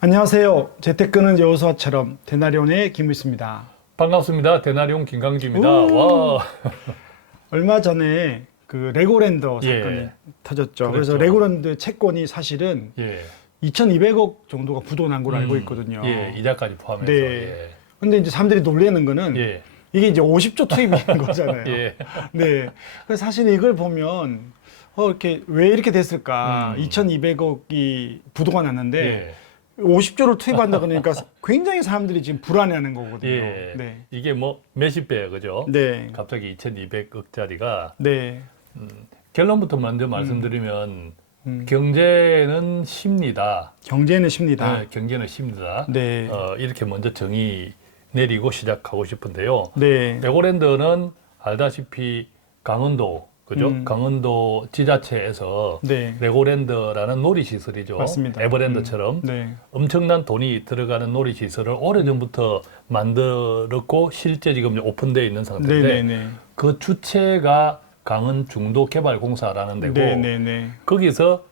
안녕하세요. 재테크는 여호수아처럼 데나리온의 김우수입니다. 반갑습니다. 데나리온 김강주입니다. 와. 얼마 전에 그 레고랜더 예. 사건이 터졌죠. 그랬죠. 그래서 레고랜드 채권이 사실은 예. 2,200억 정도가 부도난 걸로 알고 있거든요. 예, 이자까지 포함해서. 네. 예. 근데 이제 사람들이 놀라는 거는 예. 이게 이제 50조 투입인 거잖아요. 예. 네. 그래서 사실 이걸 보면 이렇게 왜 이렇게 됐을까? 2,200억이 부도가 났는데 예. 50조를 투입한다 그러니까 굉장히 사람들이 지금 불안해하는 거거든요. 예. 네. 이게 뭐 몇십 배야, 그죠? 네. 갑자기 2,200억짜리가 네. 결론부터 먼저 말씀드리면 음. 경제는 심리다. 경제는 심리다. 네, 경제는 심리다. 네. 이렇게 먼저 정의 내리고 시작하고 싶은데요. 네. 레고랜드는 알다시피 강원도, 그죠? 강원도 지자체에서 네. 레고랜드라는 놀이시설이죠. 맞습니다. 에버랜드처럼 네. 엄청난 돈이 들어가는 놀이시설을 오래전부터 만들었고 실제 지금 오픈되어 있는 상태인데 네네네. 그 주체가 강원중도개발공사라는 데고 네네네. 거기서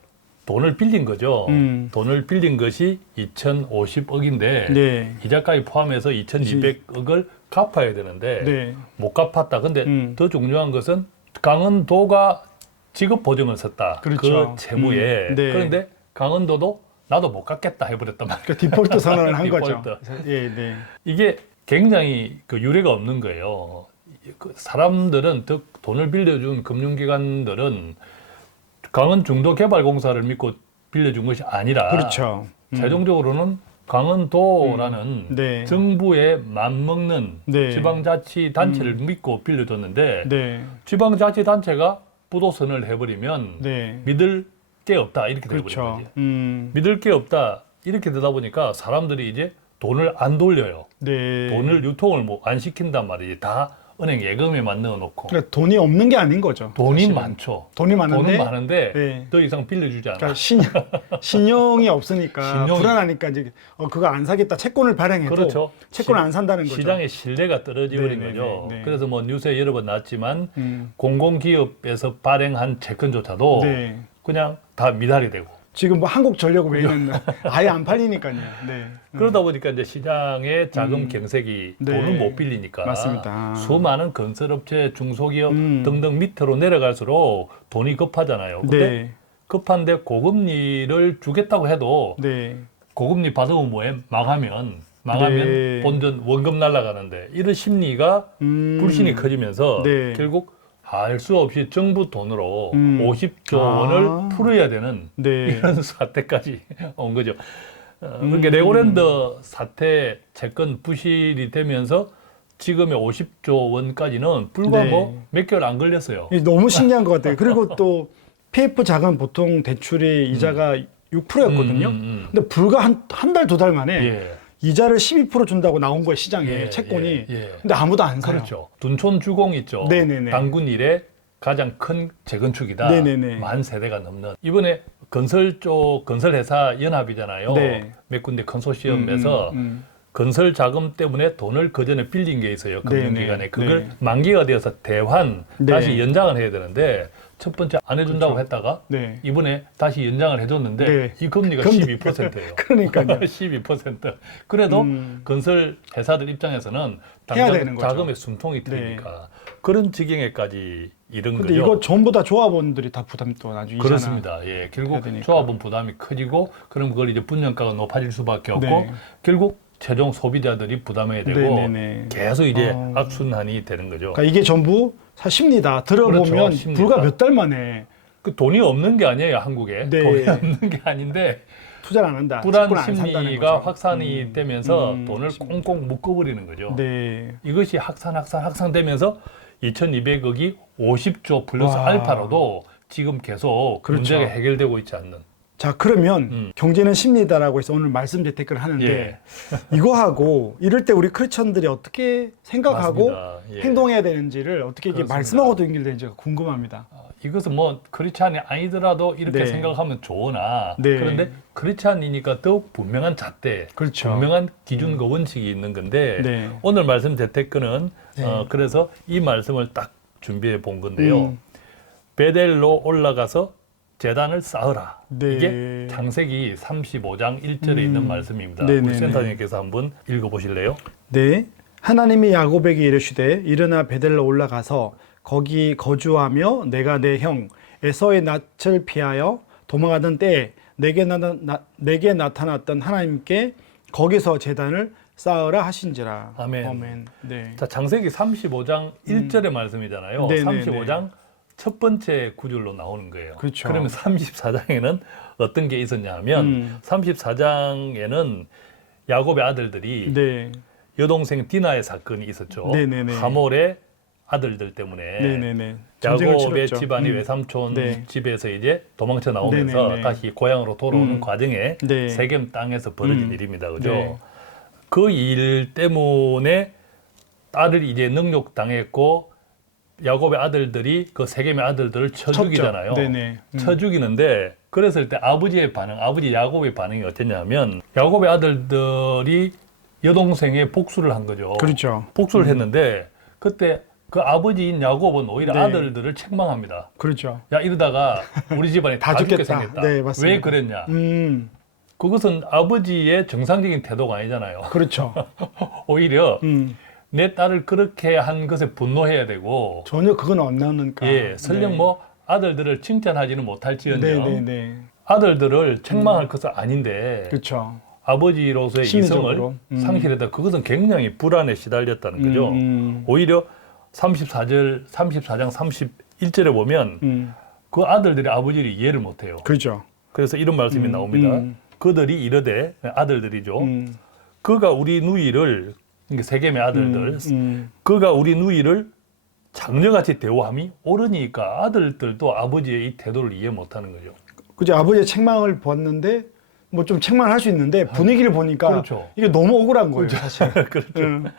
돈을 빌린 거죠. 음. 돈을 빌린 것이 2,050억인데 네. 이자까지 포함해서 2,200억을 갚아야 되는데 네. 못 갚았다. 근데 더 중요한 것은 강원도가 지급 보증을 섰다. 그렇죠. 그 채무에. 네. 그런데 강원도도 나도 못 갚겠다 해버렸단 말이에요. 그러니까 디폴트 선언을 한 거죠. 디폴트. 예, 네. 이게 굉장히 그 유례가 없는 거예요. 그 사람들은, 즉 돈을 빌려준 금융기관들은 강원중도개발공사를 믿고 빌려준 것이 아니라 그렇죠. 최종적으로는 강원도라는 네. 정부에 맞먹는 네. 지방자치단체를 믿고 빌려줬는데 네. 지방자치단체가 부도선을 해버리면 네. 믿을 게 없다 이렇게 돼버린 그렇죠. 거지. 믿을 게 없다 이렇게 되다 보니까 사람들이 이제 돈을 안 돌려요. 네. 돈을 유통을 뭐 안 시킨단 말이지. 다 은행 예금에만 넣어놓고. 그러니까 돈이 없는 게 아닌 거죠. 돈이 사실은. 많죠. 돈이 많은데, 돈은 많은데 네. 더 이상 빌려주지 않아. 그러니까 신용이 없으니까 신용이- 불안하니까 이제 그거 안 사겠다. 채권을 발행해도 그렇죠. 채권을 안 산다는 거죠. 시장의 신뢰가 떨어져 버린 네, 네, 거죠. 네, 네. 그래서 뭐 뉴스에 여러 번 나왔지만 음. 공공기업에서 발행한 채권조차도 네. 그냥 다 미달이 되고 지금 뭐 한국전력 외에는 아예 안 팔리니까요. 네. 그러다 보니까 이제 시장의 자금 경색이 네. 돈을 못 빌리니까 맞습니다. 수많은 건설업체, 중소기업 음. 등등 밑으로 내려갈수록 돈이 급하잖아요. 근데 네. 급한데 고금리를 주겠다고 해도 네. 고금리 받으면 뭐해? 망하면 네. 본전 원금 날아가는데 이런 심리가 불신이 커지면서 네. 결국 할 수 없이 정부 돈으로 50조 아. 원을 풀어야 되는 네. 이런 사태까지 온 거죠. 그러니까 레고랜드 사태 채권 부실이 되면서 지금의 50조 원까지는 불과 네. 뭐 몇 개월 안 걸렸어요. 이게 너무 신기한 것 같아요. 그리고 또 PF 자금 보통 대출의 이자가 6%였거든요. 근데 불과 한 달, 두 달 만에 예. 이자를 12% 준다고 나온 거예요, 시장에 예, 채권이. 예, 예. 근데 아무도 안 사요. 그렇죠. 둔촌 주공 있죠. 네네네. 단군 이래 가장 큰 재건축이다. 네네네. 만 세대가 넘는. 이번에 건설 쪽 건설회사 연합이잖아요. 네. 몇 군데 컨소시엄에서 건설 자금 때문에 돈을 그 전에 빌린 게 있어요. 금융기관에. 네네. 그걸 네. 만기가 되어서 대환 네. 다시 연장을 해야 되는데 첫 번째 안 해준다고 했다가 네. 이번에 다시 연장을 해줬는데 네. 이 금리가 금리- 12%예요. 그러니까요. 12%. 그래도 건설 회사들 입장에서는 해야 당장 되는 거죠. 자금의 숨통이 트이니까 그런 지경에까지 이른 근데 거죠. 이거 전부 다 조합원들이 다 부담이 또 나중에 그렇습니다. 예, 해야 결국 되니까. 조합원 부담이 커지고 그럼 그걸 이제 분양가가 높아질 수밖에 없고 네. 결국 최종 소비자들이 부담해야 되고 네네네. 계속 이제 어. 악순환이 되는 거죠. 그러니까 이게 전부 심리다. 들어보면 그렇죠, 심리다. 불과 몇 달 만에 그 돈이 없는 게 아니에요, 한국에. 네. 돈이 없는 게 아닌데 투자를 안 한다. 불안 채권을 안 산다는 심리가 거죠. 확산이 되면서 돈을 꽁꽁 묶어버리는 거죠. 네. 이것이 확산되면서 2,200억이 50조 플러스 와. 알파로도 지금 계속 그렇죠. 문제가 해결되고 있지 않는. 자, 그러면 경제는 심리다라고 해서 오늘 말씀 재테크를 하는데 예. 이거하고 이럴 때 우리 크리스천들이 어떻게 생각하고 맞습니다. 예. 행동해야 되는지를 어떻게 이게 그렇습니다. 말씀하고도 연결되는지가 궁금합니다. 이것은 뭐 크리스찬이 아니더라도 이렇게 네. 생각하면 좋으나 네. 그런데 크리스찬이니까 더욱 분명한 잣대, 그렇죠. 분명한 기준과 원칙이 있는 건데 네. 오늘 말씀 재테크는 네. 그래서 이 말씀을 딱 준비해 본 건데요. 음. 베델로 올라가서 제단을 쌓으라. 네. 이게 창세기 35장 1절에 있는 말씀입니다. 네네네. 우리 센터장님께서 한번 읽어보실래요? 네. 하나님이 야곱에게 이르시되 일어나 베델로 올라가서 거기 거주하며 내가 내 형 에서의 낯을 피하여 도망하던 때에 내게 나타났던 하나님께 거기서 제단을 쌓으라 하신지라. 아멘. 네. 자, 창세기 35장 1절의 말씀이잖아요. 네네네. 35장 첫 번째 구절로 나오는 거예요. 그렇죠. 그러면 34장에는 어떤 게 있었냐 하면 34장에는 야곱의 아들들이 네. 여동생 디나의 사건이 있었죠. 네네네. 하몰의 아들들 때문에 네네네. 전쟁을 야곱의 치렀죠. 집안이 외삼촌 네. 집에서 이제 도망쳐 나오면서 네네네. 다시 고향으로 돌아오는 과정에 네. 세겜 땅에서 벌어진 일입니다. 그죠? 네. 그 일 때문에 딸을 이제 능욕당했고 야곱의 아들들이 그 세겜의 아들들을 쳐 죽이잖아요. 네네. 쳐 죽이는데 그랬을 때 아버지의 반응, 아버지 야곱의 반응이 어땠냐면 야곱의 아들들이 여동생의 복수를 한 거죠. 그렇죠. 복수를 했는데 그때 그 아버지인 야곱은 오히려 네. 아들들을 책망합니다. 그렇죠. 야, 이러다가 우리 집안이 다 죽게 죽겠다. 생겼다. 네, 맞습니다. 왜 그랬냐? 음. 그것은 아버지의 정상적인 태도가 아니잖아요. 그렇죠. 오히려 음. 내 딸을 그렇게 한 것에 분노해야 되고 전혀 그건 안 나오니까. 예, 설령 네. 뭐 아들들을 칭찬하지는 못할지언정 네네네. 아들들을 책망할 것은 아닌데 그렇죠. 아버지로서의 심리적으로. 이성을 상실했다. 그것은 굉장히 불안에 시달렸다는 거죠. 오히려 34장 31절에 보면 그 아들들이 아버지를 이해를 못해요. 그렇죠. 그래서 이런 말씀이 나옵니다. 그들이 이르되 아들들이죠. 그가 우리 누이를 그러니까 세겜의 아들들 그가 우리 누이를 장녀같이 대우함이 옳으니까 아들들도 아버지의 이 태도를 이해 못하는 거죠. 그죠. 아버지의 책망을 봤는데 뭐 좀 책망할 수 있는데 분위기를 보니까 그렇죠. 이게 너무 억울한 거예요, 사실. 그렇죠.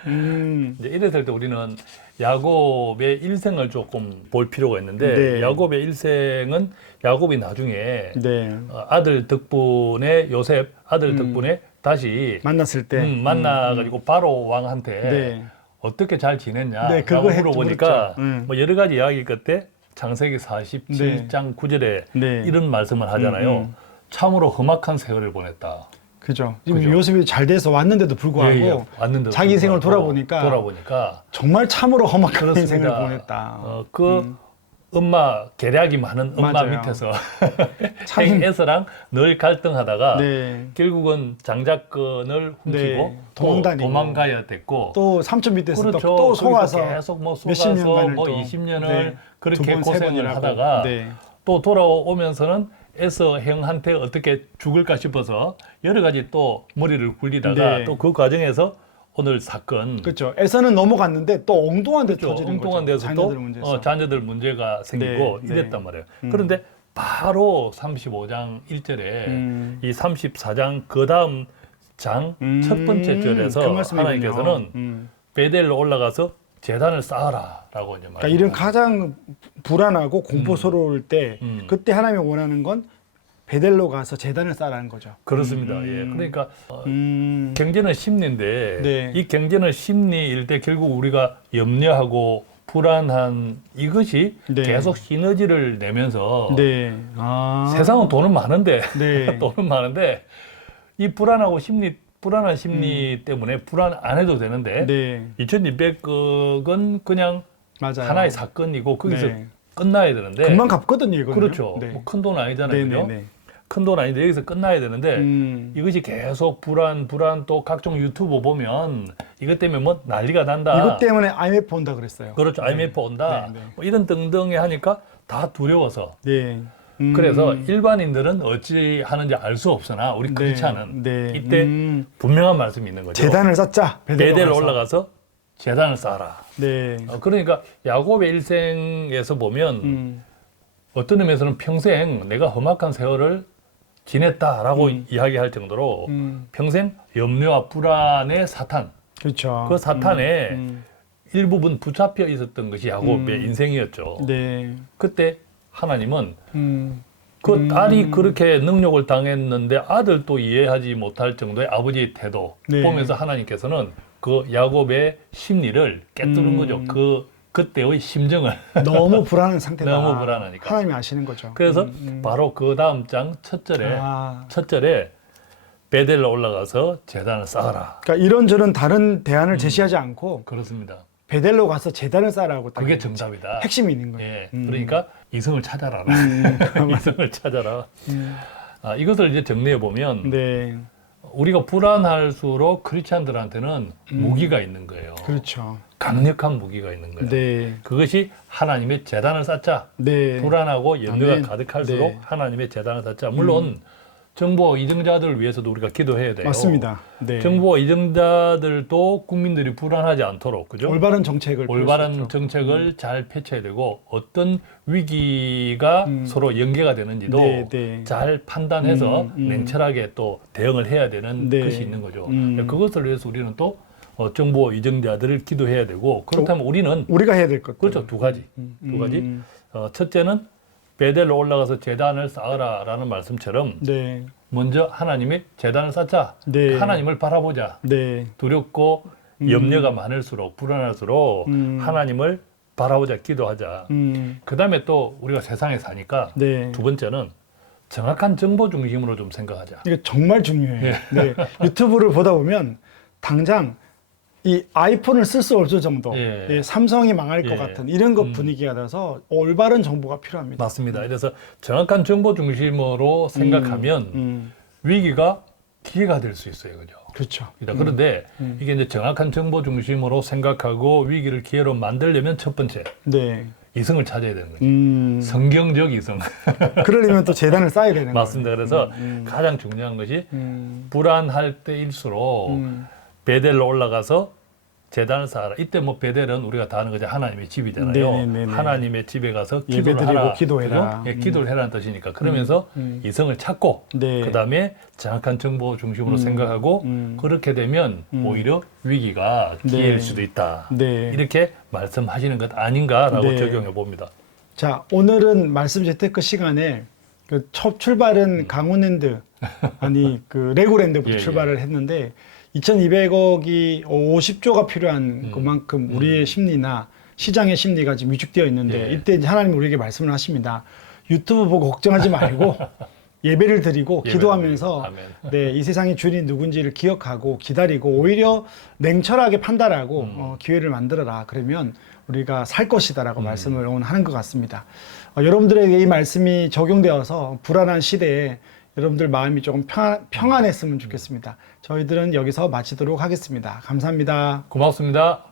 음. 이제 이랬을 때 우리는 야곱의 일생을 조금 볼 필요가 있는데 네. 야곱의 일생은 야곱이 나중에 네. 아들 덕분에 요셉 아들 덕분에 다시 만났을 때. 만나가지고 바로 왕한테 네. 어떻게 잘 지냈냐라고 네, 그거 물어보니까 물었죠. 뭐 여러 가지 이야기 끝에 창세기 47장 9절에 네. 이런 말씀을 하잖아요. 참으로 험악한 세월을 보냈다. 그죠. 지금 그죠. 요셉이 잘 돼서 왔는데도 불구하고 예, 왔는데도 자기 인생을 불구하고 돌아보니까 정말 참으로 험악한 인생을 보냈다. 엄마 계략이 많은 엄마 맞아요. 밑에서 참- 행 에서랑 늘 갈등하다가 네. 결국은 장자권을 훔치고 네. 또 도망다니고. 도망가야 됐고 또 삼촌 밑에서 그렇죠. 또 속아서 거기서 계속 뭐 몇십 속아서 년간을 뭐 또 20년을 네. 그렇게 두 번, 세 고생을 번이라고. 하다가 네. 또 돌아오면서는 에서 형한테 어떻게 죽을까 싶어서 여러 가지 또 머리를 굴리다가 네. 또 그 과정에서 오늘 사건 그렇죠. 에서는 넘어갔는데 또 엉뚱한 데 그렇죠. 터지는 엉뚱한 거죠. 데서 자녀들 또 문제에서. 자녀들 문제가 생기고 네, 이랬단 네. 말이에요. 그런데 바로 35장 1절에 이 34장 그 다음 장 첫 번째 절에서 그 말씀이군요. 하나님께서는 베델로 올라가서 제단을 쌓아라라고 이제 그러니까 이런 가장 불안하고 공포스러울 때 그때 하나님이 원하는 건 베델로 가서 제단을 쌓으라는 거죠. 그렇습니다. 예. 그러니까 경제는 심리인데 네. 이 경제는 심리일 때 결국 우리가 염려하고 불안한 이것이 네. 계속 시너지를 내면서 네. 아. 세상은 돈은 많은데 네. 돈은 많은데 이 불안한 심리 때문에 불안 안 해도 되는데 네. 2,200억은 그냥 맞아요. 하나의 사건이고 거기서 네. 끝나야 되는데 금방 갚거든요, 이거는. 그렇죠. 네. 뭐 큰 돈 아니잖아요. 네, 그죠? 네, 네. 큰 돈 아닌데 여기서 끝나야 되는데 이것이 계속 불안 또 각종 유튜브 보면 이것 때문에 뭐 난리가 난다. 이것 때문에 IMF 온다 그랬어요. 그렇죠. IMF 온다. 네, 네. 뭐 이런 등등에 하니까 다 두려워서. 네. 그래서 일반인들은 어찌 하는지 알 수 없으나 우리 크리스찬은 네. 이때 분명한 말씀이 있는 거죠. 재단을 쌓자. 베델 가서. 올라가서 재단을 쌓아라. 네. 그러니까 야곱의 일생에서 보면 어떤 의미에서는 평생 내가 험악한 세월을 지냈다라고 이야기할 정도로 평생 염려와 불안의 사탄, 그렇죠. 그 사탄에 일부분 붙잡혀 있었던 것이 야곱의 인생이었죠. 네. 그때 하나님은 그 딸이 그렇게 능욕을 당했는데 아들도 이해하지 못할 정도의 아버지의 태도 네. 보면서 하나님께서는 그 야곱의 심리를 깨뜨린 거죠. 그 그때의 심정을 너무 불안한 상태다. 너무 불안하니까. 하나님이 아시는 거죠. 그래서 바로 그 다음 장 첫 절에 첫 절에 베델로 올라가서 제단을 쌓아라. 그러니까 이런저런 다른 대안을 제시하지 않고 그렇습니다. 베델로 가서 제단을 쌓으라고 딱 그게 정답이다. 핵심이 있는 거예요. 예, 그러니까 이성을 찾아라. 이성을 찾아라. 이것을 이제 정리해 보면 네, 우리가 불안할수록 크리스찬들한테는 무기가 있는 거예요. 그렇죠. 강력한 무기가 있는 거예요. 네, 그것이 하나님의 제단을 쌓자. 네, 불안하고 염려가 아멘. 가득할수록 네. 하나님의 제단을 쌓자. 물론 정부와 이정자들을 위해서도 우리가 기도해야 돼요. 맞습니다. 네. 정부와 이정자들도 국민들이 불안하지 않도록, 그죠? 올바른 정책을 올바른 정책을 잘 펼쳐야 되고 어떤 위기가 서로 연계가 되는지도 네, 네. 잘 판단해서 냉철하게 또 대응을 해야 되는 네. 것이 있는 거죠. 그것을 위해서 우리는 또 정부와 이정자들을 기도해야 되고 그렇다면 우리는 우리가 해야 될 것들. 그렇죠. 두 가지. 첫째는 베델로 올라가서 제단을 쌓으라라는 말씀처럼 네, 먼저 하나님의 제단을 쌓자. 네. 하나님을 바라보자. 네, 두렵고 염려가 많을수록 불안할수록 하나님을 바라보자, 기도하자. 그 다음에 또 우리가 세상에 사니까 네. 두 번째는 정확한 정보 중심으로 좀 생각하자. 이게 정말 중요해요. 네. 유튜브를 보다 보면 당장 이 아이폰을 쓸 수 없을 정도, 예. 예, 삼성이 망할 것 예. 같은 이런 것 분위기가 돼서 올바른 정보가 필요합니다. 맞습니다. 그래서 정확한 정보 중심으로 생각하면 위기가 기회가 될 수 있어요. 그죠? 그렇죠. 그런데 이게 이제 정확한 정보 중심으로 생각하고 위기를 기회로 만들려면 첫 번째, 네. 이성을 찾아야 되는 거죠. 성경적 이성. 그러려면 또 재단을 쌓아야 되는 거예요. 맞습니다. 그래서 가장 중요한 것이 불안할 때일수록 베델로 올라가서 제단을 쌓아라. 이때 뭐 베델은 우리가 다 아는 거죠. 하나님의 집이잖아요. 네네네네. 하나님의 집에 가서 기도를 예배드리고 하라. 기도해라. 그죠? 예, 기도를 해라는 뜻이니까. 그러면서 이성을 찾고 네. 그다음에 정확한 정보 중심으로 생각하고 그렇게 되면 오히려 위기가 기회일 네. 수도 있다. 네. 이렇게 말씀하시는 것 아닌가라고 네. 적용해 봅니다. 자, 오늘은 말씀 재테크 시간에 그 첫 출발은 강원랜드 아니 그 레고랜드부터 예, 출발을 했는데 2,200억이 50조가 필요한 그만큼 우리의 심리나 시장의 심리가 지금 위축되어 있는데 예. 이때 이제 하나님 우리에게 말씀을 하십니다. 유튜브 보고 걱정하지 말고 예배를 드리고 기도하면서 아멘. 네, 이 세상의 주인이 누군지를 기억하고 기다리고 오히려 냉철하게 판단하고 기회를 만들어라. 그러면 우리가 살 것이다라고 말씀을 오늘 하는 것 같습니다. 여러분들에게 이 말씀이 적용되어서 불안한 시대에 여러분들 마음이 조금 평안했으면 좋겠습니다. 저희들은 여기서 마치도록 하겠습니다. 감사합니다. 고맙습니다.